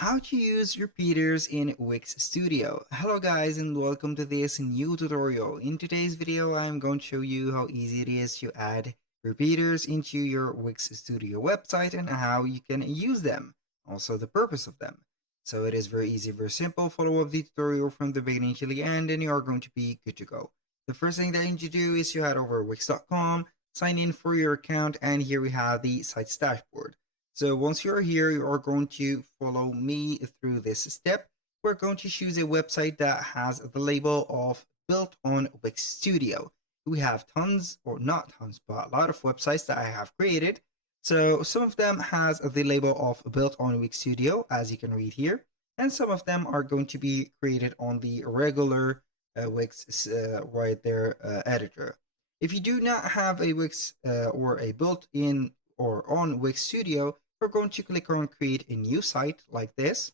How to use repeaters in Wix Studio. Hello guys and welcome to this new tutorial. In today's video I'm going to show you how easy it is to add repeaters into your Wix Studio website and how you can use them. Also the purpose of them. So it is very easy, very simple. Follow up the tutorial from the beginning to the end and you are going to be good to go. The first thing that you need to do is you head over to wix.com, sign in for your account, and here we have the site's dashboard. So once you're here, you are going to follow me through this step. We're going to choose a website that has the label of built on Wix Studio. We have tons, or not tons, but a lot of websites that I have created. So some of them has the label of built on Wix Studio, as you can read here. And some of them are going to be created on the regular Wix right there editor. If you do not have a Wix or a built-in or on Wix Studio, we're going to click on create a new site like this.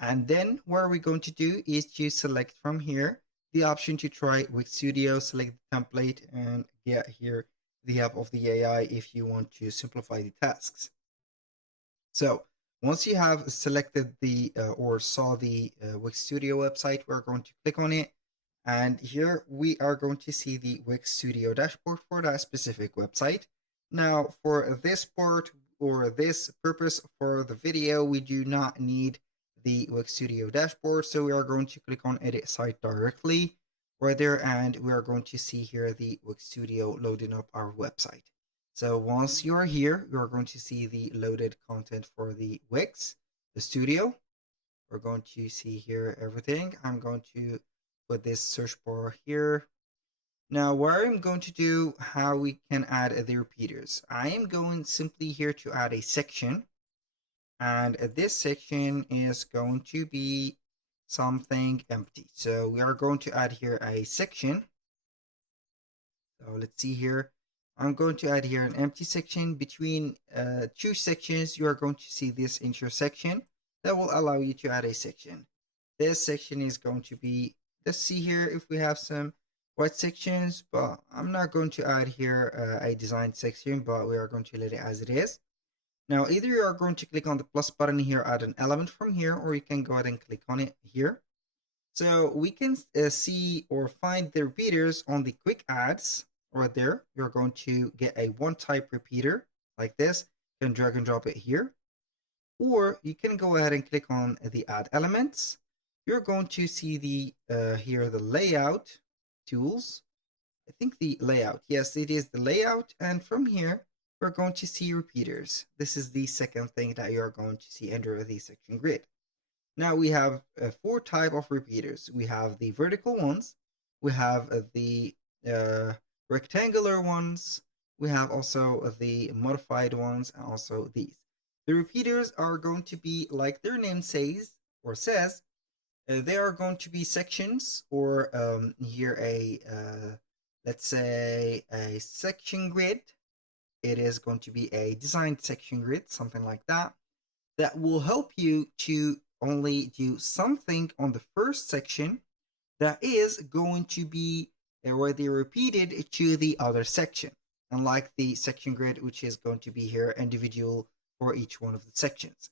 And then what we're going to do is to select from here the option to try Wix Studio, select the template, and get here the help of the AI if you want to simplify the tasks. So once you have selected the or saw the Wix Studio website, we're going to click on it. And here we are going to see the Wix Studio dashboard for that specific website. Now for this part or this purpose for the video, we do not need the Wix Studio dashboard. So we are going to click on edit site directly right there. And we are going to see here the Wix Studio loading up our website. So once you're here, you're going to see the loaded content for the Wix, the studio. We're going to see here everything. I'm going to put this search bar here. Now, what I'm going to do, how we can add the repeaters. I am going simply here to add a section. And this section is going to be something empty. So we are going to add here a section. So let's see here. I'm going to add here an empty section. Between two sections, you are going to see this intersection that will allow you to add a section. This section is going to be, let's see here if we have some white sections, but I'm not going to add here a design section, but we are going to let it as it is. Now, either you are going to click on the plus button here, add an element from here, or you can go ahead and click on it here. So we can see or find the repeaters on the quick adds right there. You're going to get a one type repeater like this. You can drag and drop it here. Or you can go ahead and click on the add elements. You're going to see the here the layout tools. I think the layout. Yes, it is the layout. And from here, we're going to see repeaters. This is the second thing that you're going to see under the section grid. Now we have four type of repeaters. We have the vertical ones, we have the rectangular ones, we have also the modified ones, and also these. The repeaters are going to be like their name says or says. They are going to be sections or here a let's say a section grid. It is going to be a designed section grid, something like that, that will help you to only do something on the first section that is going to be already repeated to the other section, unlike the section grid, which is going to be here individual for each one of the sections.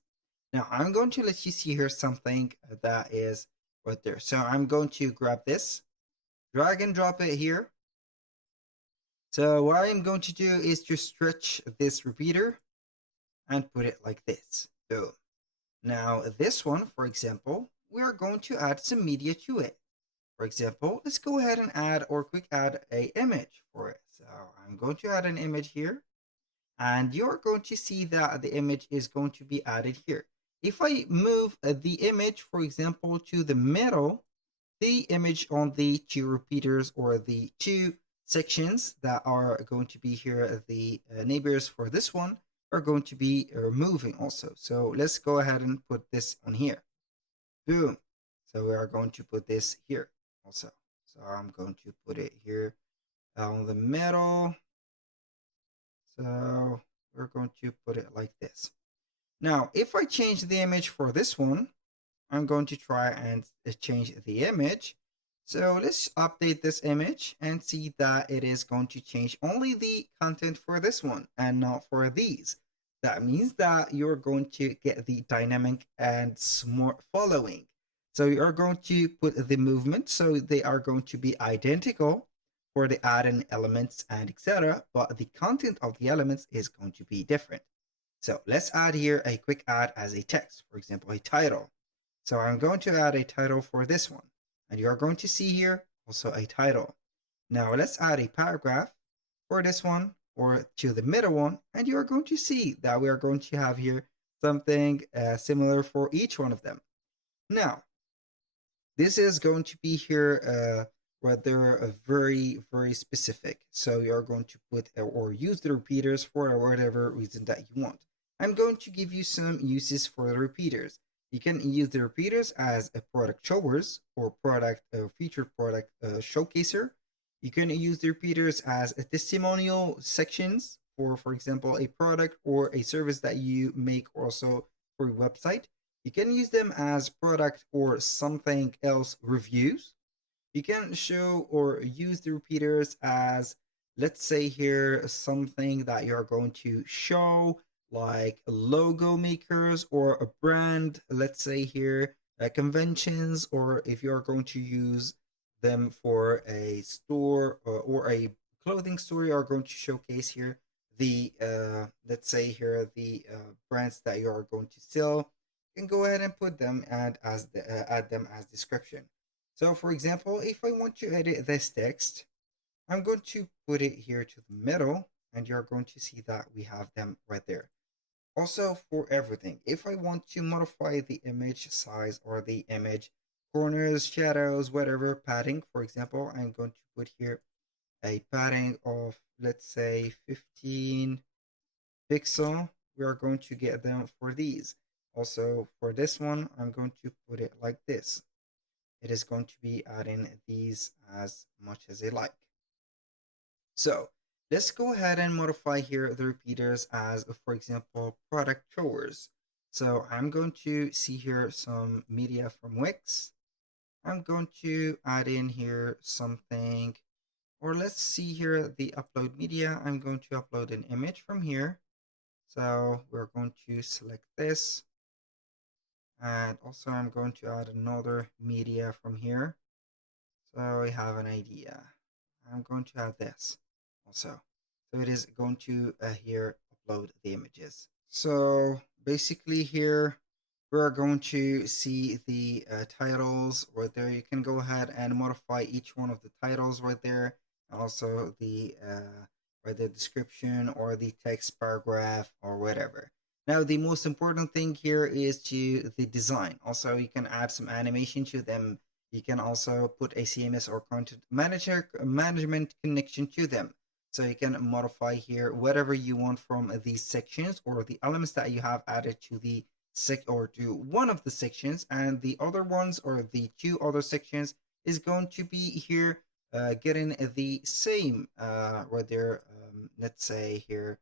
Now I'm going to let you see here something that is right there. So I'm going to grab this, drag and drop it here. So what I'm going to do is to stretch this repeater and put it like this. Boom. Now this one, for example, we are going to add some media to it. For example, let's go ahead and add or quick add a image for it. So I'm going to add an image here and you're going to see that the image is going to be added here. If I move the image, for example, to the middle, the image on the two repeaters or the two sections that are going to be here, the neighbors for this one, are going to be moving also. So let's go ahead and put this on here. Boom. So we are going to put this here also. So I'm going to put it here on the middle. So we're going to put it like this. Now, if I change the image for this one, I'm going to try and change the image. So let's update this image and see that it is going to change only the content for this one and not for these. That means that you're going to get the dynamic and smart following. So you're going to put the movement so they are going to be identical for the add-in elements and etc. But the content of the elements is going to be different. So let's add here a quick add as a text, for example, a title. So I'm going to add a title for this one. And you're going to see here also a title. Now let's add a paragraph for this one or to the middle one. And you're going to see that we are going to have here something similar for each one of them. Now, this is going to be here where they're very, very specific. So you're going to put or use the repeaters for whatever reason that you want. I'm going to give you some uses for the repeaters. You can use the repeaters as a product showers or product featured product showcaser. You can use the repeaters as a testimonial sections for example, a product or a service that you make also for your website. You can use them as product or something else reviews. You can show or use the repeaters as, let's say here, something that you're going to show, like logo makers or a brand, let's say here, conventions, or if you're going to use them for a store or a clothing store, you're going to showcase here the, let's say here, the brands that you are going to sell. You can go ahead and put them and add them as description. So for example, if I want to edit this text, I'm going to put it here to the middle and you're going to see that we have them right there. Also for everything, if I want to modify the image size or the image corners, shadows, whatever padding, for example, I'm going to put here a padding of, let's say 15 pixel. We are going to get them for these. Also for this one, I'm going to put it like this. It is going to be adding these as much as I like. So let's go ahead and modify here the repeaters as, for example, product showers. So I'm going to see here some media from Wix. I'm going to add in here something, or let's see here the upload media. I'm going to upload an image from here. So we're going to select this. And also I'm going to add another media from here. So we have an idea. I'm going to add this also. So it is going to here upload the images. So basically here we're going to see the titles right there. You can go ahead and modify each one of the titles right there. Also the or the description or the text paragraph or whatever. Now the most important thing here is to the design. Also you can add some animation to them. You can also put a CMS or content manager management connection to them. So you can modify here whatever you want from these sections or the elements that you have added to the or to one of the sections, and the other ones or the two other sections is going to be here getting the same right there. Let's say here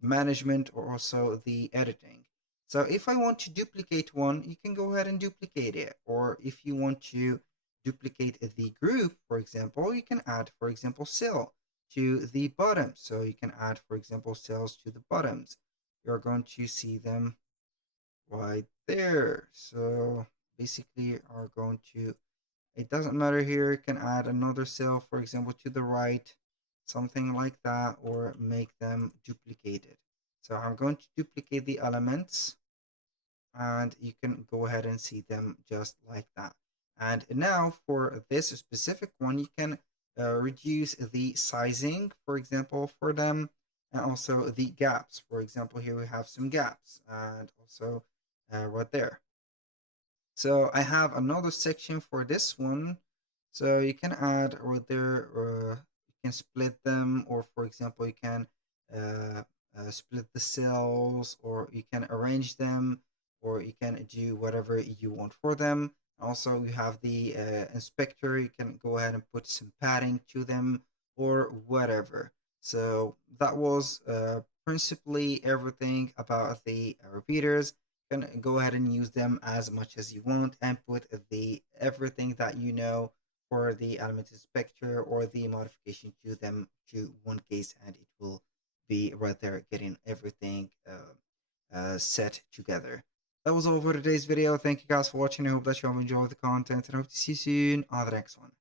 management or also the editing. So if I want to duplicate one, you can go ahead and duplicate it. Or if you want to duplicate the group, for example, you can add, for example, cell to the bottom. So you can add, for example, cells to the bottoms. You're going to see them right there. So basically are going to, it doesn't matter here, you can add another cell, for example, to the right, something like that, or make them duplicated. So I'm going to duplicate the elements and you can go ahead and see them just like that. And now for this specific one, you can reduce the sizing, for example, for them, and also the gaps. For example, here we have some gaps and also right there. So I have another section for this one. So you can add right there, you can split them, or for example, you can uh, split the cells, or you can arrange them, or you can do whatever you want for them. Also, you have the inspector. You can go ahead and put some padding to them, or whatever. So that was principally everything about the repeaters. Can go ahead and use them as much as you want and put the everything that you know for the element inspector or the modification to them to one case, and it will be right there getting everything set together. That was all for today's video. Thank you guys for watching. I hope that you all enjoyed the content and I hope to see you soon on the next one.